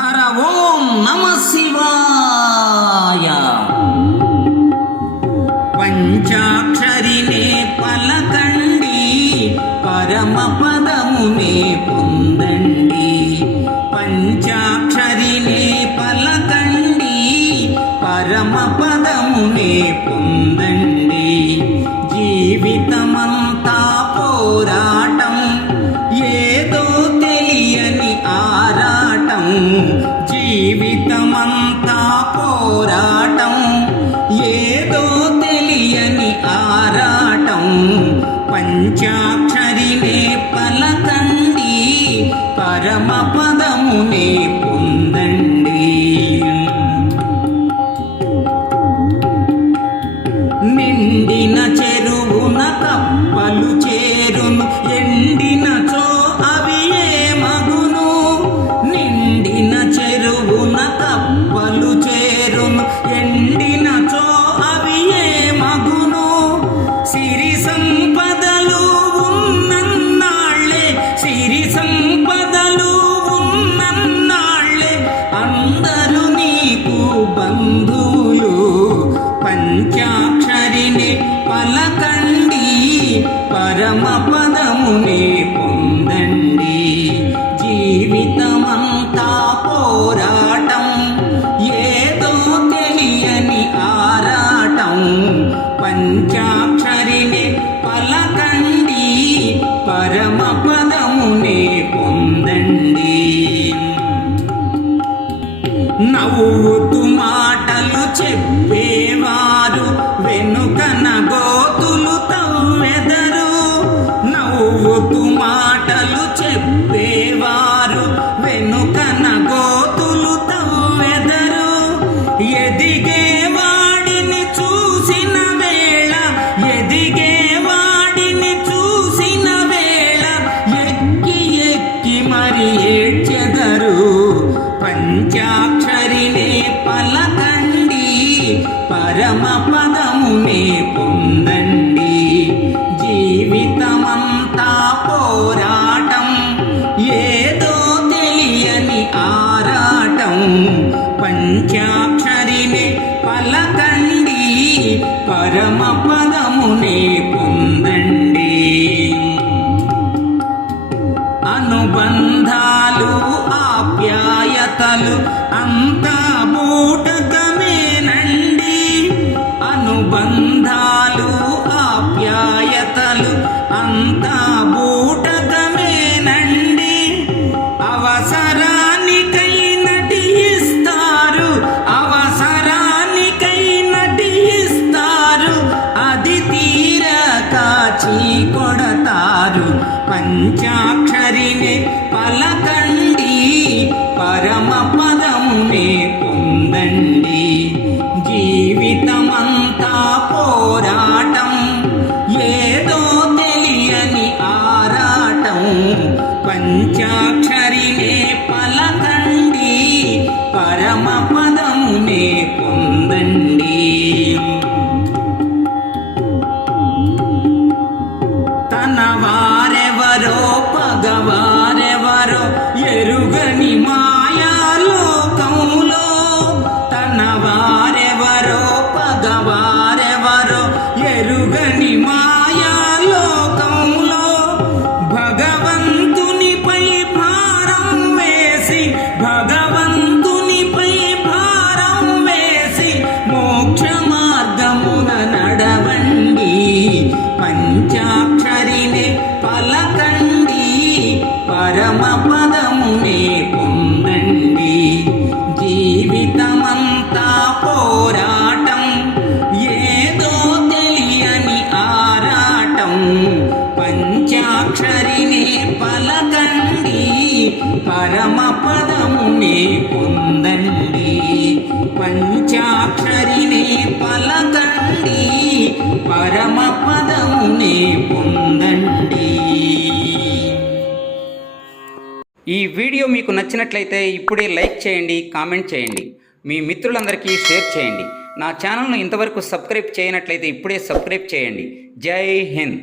హర ఓం నమ శివాయ. పంచాక్షరినే పలకండి, పరమ పదమునే పొందండి. పంచాక్షరినే పలకండి, పరమ పదమునే పొందండి. జీవితమంతా పోరాటం, ఏదో తెలియని ఆరాటం. జీవితమంతా పోరాటం, ఏదో తెలియని ఆరాటం. పంచాక్షరినే పలకండి, పరమ పదమునే పొందండి. నిండిన చెరువున కప్పలు చేరును, ఎండినచో అవి ఏమగును. నిండిన చెరువున కప్పలు చేరును, ఎండినచో అవి ఏమగును. సిరి సంపదలు ఉన్నన్నాళ్ళే, సిరి సంపదలు ఉన్నన్నాళ్ళే, అందరూ నీకు బంధువులు. పంచాక్షరిని పలకండి, పరమ పదమునే పొందండి. జీవితమంతా పోరాటం, ఏదో తెలియని ఆరాటం. పంచాక్షరిని పలకండి, పరమ పదమునే పొందండి. నవ్వుతూ మాటలు చెప్పేవారు వెనుకన గోతులు తవ్వెదరు. నవ్వుతూ మాటలు చెప్పేవారు వెనుకన గోతులు తవ్వెదరు. ఎదిగే వాడిని చూసిన వేళ, ఎదిగే వాడిని చూసిన వేళ, ఎక్కి ఎక్కి మరి ఏడ్చెదరు. పంచాక్షరినే పలకండి, పరమ పదమునే పొందండి. జీవితమంతా పోరాటం, ఏదో తెలియని ఆరాటం. పంచాక్షరినే పలకండి, పరమ పదమునే పొందండి. అనుబంధాలు ఆప్యాయతలు అంతా బూటకమేనండి. అనుబంధాలు ఆప్యాయతలు అంతా బూటకమేనండి. అవసరానికై నటిస్తారు, అవసరానికై నటిస్తారు, అది తీరక చీకొడతారు. పంచాక్షరినే పలకండి, పరమ పదమునే పొందండి. జీవితమంతా పోరాటం, ఏదో తెలియని ఆరాటం. పంచాక్షరినే పలకండి, పరమ పదమునే పొందండి. తన వారెవరో పగవారెవరో ఎరుగని మాయాలోకంలో. తన వారెవరో పగవారెవరో ఎరుగని మాయాలోకంలో. భగవంతునిపై భారం వేసి, భగవంతునిపై భారం వేసి, మోక్ష మార్గమున నడవండి. పంచాక్షరినే పలకండి, పరమ పదమునే పొందండి. జీవితమంతా పోరాటం, ఏదో తెలియని ఆరాటం. పంచాక్షరినే పలకండి, పరమ పదమునే పొందండి. పంచాక్షరినే పలకండి, పరమ పదమునే పొందండి. ఈ వీడియో మీకు నచ్చినట్లయితే ఇప్పుడే లైక్ చేయండి, కామెంట్ చేయండి, మీ మిత్రులందరికీ షేర్ చేయండి. నా ఛానల్ను ఇంతవరకు సబ్స్క్రైబ్ చేయనట్లయితే ఇప్పుడే సబ్స్క్రైబ్ చేయండి. జై హింద్.